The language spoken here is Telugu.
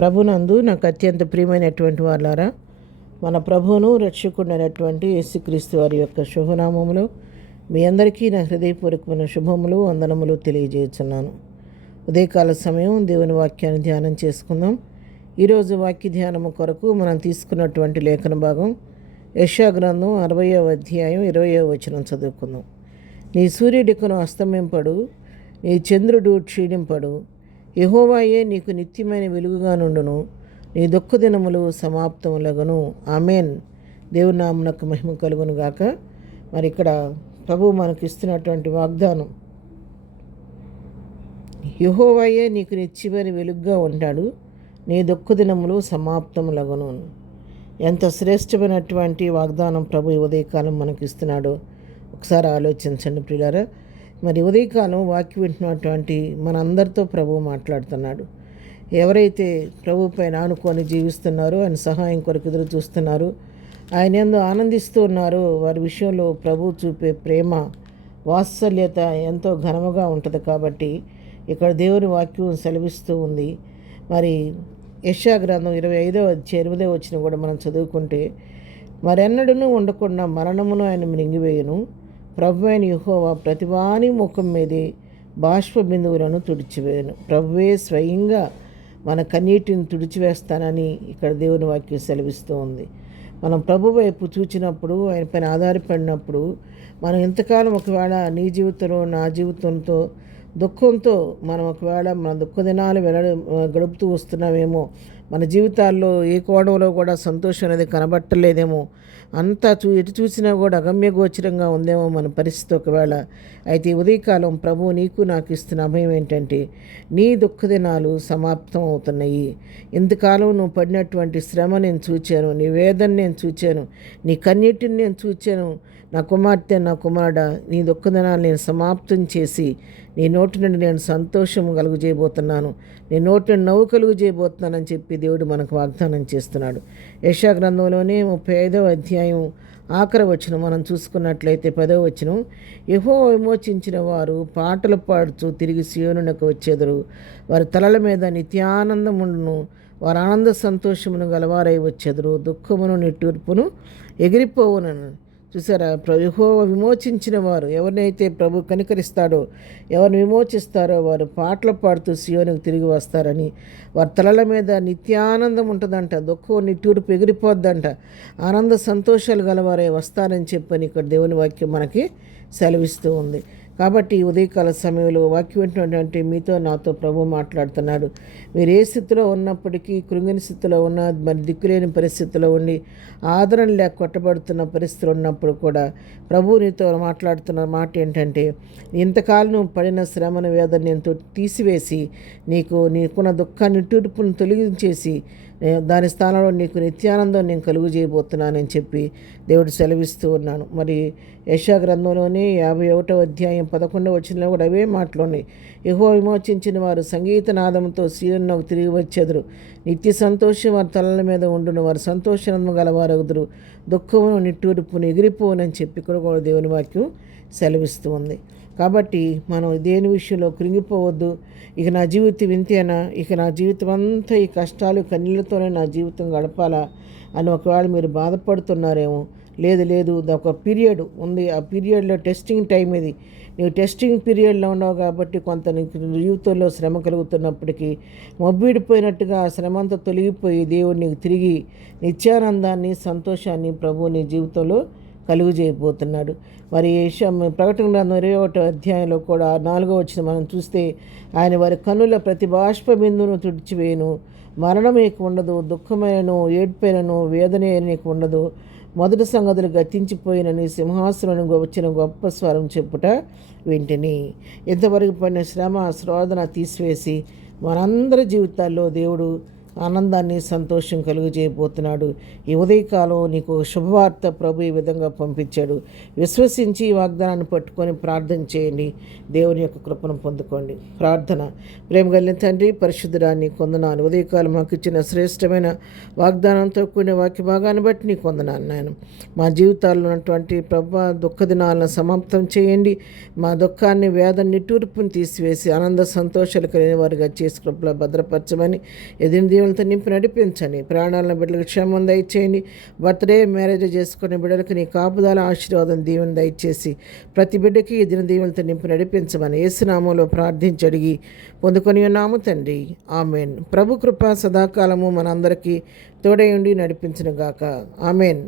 ప్రభునందు నాకు అత్యంత ప్రియమైనటువంటి వాళ్ళారా, మన ప్రభువును రక్షకుడైనటువంటి యేసుక్రీస్తు వారి యొక్క శుభనామములు మీ అందరికీ నా హృదయపూర్వకమైన శుభములు వందనములు తెలియజేస్తున్నాను. ఉదయకాల సమయం దేవుని వాక్యాన్ని ధ్యానం చేసుకుందాం. ఈరోజు వాక్య ధ్యానము కొరకు మనం తీసుకున్నటువంటి లేఖన భాగం యెషయా గ్రంథం 60వ అధ్యాయం 20వ వచనం చదువుకుందాం. నీ సూర్యుడికును అస్తమింపడు, నీ చంద్రుడు క్షీణింపడు, యెహోవాయే నీకు నిత్యమైన వెలుగుగా నుండును, నీ దుఃఖ దినములు సమాప్తములగును. ఆమెన్. దేవుని నామమునకు మహిమ కలుగును గాక. మరి ఇక్కడ ప్రభువు మనకు ఇస్తున్నటువంటి వాగ్దానం, యెహోవాయే నీకు నిత్యమైన వెలుగుగా ఉంటాడు, నీ దుఃఖ దినములు సమాప్తములగును. ఎంత శ్రేష్టమైనటువంటి వాగ్దానం ప్రభు ఉదయకాలం మనకు ఇస్తున్నాడో ఒకసారి ఆలోచించండి ప్రియులారా. మరి ఉదయకాలం వాక్యం వింటున్నటువంటి మనందరితో ప్రభువు మాట్లాడుతున్నాడు. ఎవరైతే ప్రభు పైన ఆనుకొని జీవిస్తున్నారో, ఆయన సహాయం కొరకు ఎదురు చూస్తున్నారు, ఆయన యందు ఆనందిస్తూ ఉన్నారో, వారి విషయంలో ప్రభు చూపే ప్రేమ వాత్సల్యత ఎంతో ఘనముగా ఉంటుంది. కాబట్టి ఇక్కడ దేవుని వాక్యం సెలవిస్తూ ఉంది. మరి యెషయా గ్రంథం 25వ అధ్యాయం 8వ వచనం కూడా మనం చదువుకుంటే, మరెన్నడూ ఉండకుండా మరణమును ఆయన మింగివేయును, ప్రభు అయిన యెహోవా ప్రతివాని ముఖం మీదే బాష్ప బిందువులను తుడిచివేయను. ప్రభువే స్వయంగా మన కన్నీటిని తుడిచివేస్తానని ఇక్కడ దేవుని వాక్యం సెలవిస్తూ ఉంది. మనం ప్రభు వైపు చూచినప్పుడు, ఆయన పైన ఆధారపడినప్పుడు, మనం ఎంతకాలం ఒకవేళ నీ జీవితంలో నా జీవితంతో దుఃఖంతో మనం ఒకవేళ మన దుఃఖ దినాలు గడుపుతూ వస్తున్నామేమో, మన జీవితాల్లో ఏ కోణంలో కూడా సంతోషం అనేది కనబట్టలేదేమో, అంతా ఎటు చూసినా కూడా అగమ్యగోచరంగా ఉందేమో మన పరిస్థితి ఒకవేళ. అయితే ఉదయకాలం ప్రభు నీకు నాకు ఇస్తున్న అభయం ఏంటంటే, నీ దుఃఖ దినాలు సమాప్తం అవుతున్నాయి. ఇంతకాలం నువ్వు పడినటువంటి శ్రమ నేను చూచాను, నీ వేదన నేను చూచాను, నీ కన్నీటిని నేను చూచాను. నా కుమార్తె, నా కుమారుడా, నీ దుఃఖ దినాలు నేను సమాప్తం చేసి నీ నోటి నుండి నేను సంతోషం కలుగు చేయబోతున్నాను, నీ నోటి నుండి నవ్వు కలుగు చేయబోతున్నానని చెప్పి దేవుడు మనకు వాగ్దానం చేస్తున్నాడు. యెషయా గ్రంథంలోనే 35వ అధ్యాయం ఆఖరి వచనం మనం చూసుకున్నట్లయితే 10వ వచనం, యెహోవా విమోచించిన వారు పాటలు పాడుతూ తిరిగి సీయోనునకు వచ్చేదరు, వారి తలల మీద నిత్యానందమును, వారి ఆనంద సంతోషమును గలవారై వచ్చేదరు, దుఃఖమును నిట్టూర్పును ఎగిరిపోవునను. చూసారా, యెహోవా విమోచించిన వారు ఎవరినైతే ప్రభు కనికరిస్తాడో, ఎవరిని విమోచిస్తారో వారు పాటలు పాడుతూ సీయోనుకు తిరిగి వస్తారని, వారి తలల మీద నిత్యానందం ఉంటుందంట, దుఃఖం నిట్టూర్పు ఎగిరిపోద్దంట, ఆనంద సంతోషాలు గలవారే వస్తారని చెప్పని ఇక్కడ దేవుని వాక్యం మనకి సెలవిస్తూ ఉంది. కాబట్టి ఉదయకాల సమయంలో వాక్యం ఏంటంటే మీతో నాతో ప్రభు మాట్లాడుతున్నాడు. మీరు ఏ స్థితిలో ఉన్నప్పటికీ, కృంగిన స్థితిలో ఉన్న, మరి దిక్కులేని పరిస్థితిలో ఉండి ఆదరణ లేక కొట్టబడుతున్న పరిస్థితులు ఉన్నప్పుడు కూడా ప్రభు నీతో మాట్లాడుతున్న మాట ఏంటంటే, ఇంతకాలం నువ్వు పడిన శ్రమను వేదన నేను తీసివేసి నీకున్న దుఃఖాన్ని నిట్టూర్పును తొలగించేసి దాని స్థానంలో నీకు నిత్యానందం నేను కలుగు చేయబోతున్నానని చెప్పి దేవుడు సెలవిస్తూ ఉన్నాను. మరి యెషయా గ్రంథంలోనే 51వ అధ్యాయం 11వ వచనంలో కూడా అవే మాటలున్నాయి. యెహోవా విమోచించిన వారు సంగీత నాదంతో సీయోనుకు తిరిగి వచ్చేదరు, నిత్య సంతోషం వారి తలల మీద ఉండును, వారు సంతోషానందం గలవారగుదురు, దుఃఖమును నిట్టూర్పును ఎగిరిపోనని చెప్పి కూడా దేవుని వాక్యం సెలవిస్తూ ఉంది. కాబట్టి మనం దేని విషయంలో కృంగిపోవద్దు. ఇక నా జీవితం ఇంతేనా, ఇక నా జీవితం అంతా ఈ కష్టాలు కన్నీళ్ళతోనే నా జీవితం గడపాలా అని ఒకవేళ మీరు బాధపడుతున్నారేమో. లేదు, ఒక పీరియడ్ ఉంది, ఆ పీరియడ్లో టెస్టింగ్ టైం ఇది. నువ్వు టెస్టింగ్ పీరియడ్లో ఉన్నావు కాబట్టి కొంత నీకు జీవితంలో శ్రమ కలుగుతున్నప్పటికీ మొబ్బిడిపోయినట్టుగా ఆ శ్రమ అంతా తొలగిపోయి దేవుడు నీకు తిరిగి నిత్యానందాన్ని, సంతోషాన్ని ప్రభు నీ జీవితంలో కలుగు చేయబోతున్నాడు. మరి ప్రకటన గ్రంథం 21వ అధ్యాయంలో కూడా 4వ వచనం మనం చూస్తే, ఆయన వారి కన్నుల ప్రతి బాష్ప బిందును తుడిచివేయను, మరణం నీకు ఉండదు, దుఃఖమైనను ఏడ్పైనను వేదనే నీకు ఉండదు, మొదటి సంగతులు గతించిపోయినని సింహాసనం వచ్చిన గొప్ప స్వరం చెప్పుట వింటిని. ఎంతవరకు పడిన శ్రమ శోధన తీసివేసి మనందరి జీవితాల్లో దేవుడు ఆనందాన్ని, సంతోషం కలుగు చేయబోతున్నాడు. ఈ ఉదయకాలం నీకు శుభవార్త ప్రభు ఈ విధంగా పంపించాడు. విశ్వసించి ఈ వాగ్దానాన్ని పట్టుకొని ప్రార్థన చేయండి, దేవుని యొక్క కృపను పొందుకోండి. ప్రార్థన. ప్రేమ కలిగిన తండ్రి, పరిశుద్ధుడా, నీ కొందనాలు. ఉదయకాలం మాకు ఇచ్చిన శ్రేష్టమైన వాగ్దానంతో కూడిన వాక్య భాగాన్ని బట్టి నీ కొందనాలు నాయన. మా జీవితాల్లో ఉన్నటువంటి ప్రభు దుఃఖ దినాలను సమాప్తం చేయండి. మా దుఃఖాన్ని, వేదన, నిట్టూర్పుని తీసివేసి ఆనంద సంతోషాలు కలిగిన వారిగా చేసి కృపలో భద్రపరచమని ఎదిరి దీవెనలతో నింపి నడిపించండి. ప్రాణాలను బిడ్డలకు క్షేమం దయచేయండి. బర్త్డే మ్యారేజ్ చేసుకునే బిడ్డలకు నీ కాపుదల ఆశీర్వాదం దీవెన దయచేసి ప్రతి బిడ్డకి ఈ దిన దీవెనలతో నింపి నడిపించమని యేసునామంలో ప్రార్థించి అడిగి పొందుకొని ఉన్నాము తండ్రి. ఆమెన్. ప్రభు కృప సదాకాలము మనందరికీ తోడయుండి నడిపించును గాక. ఆమెన్.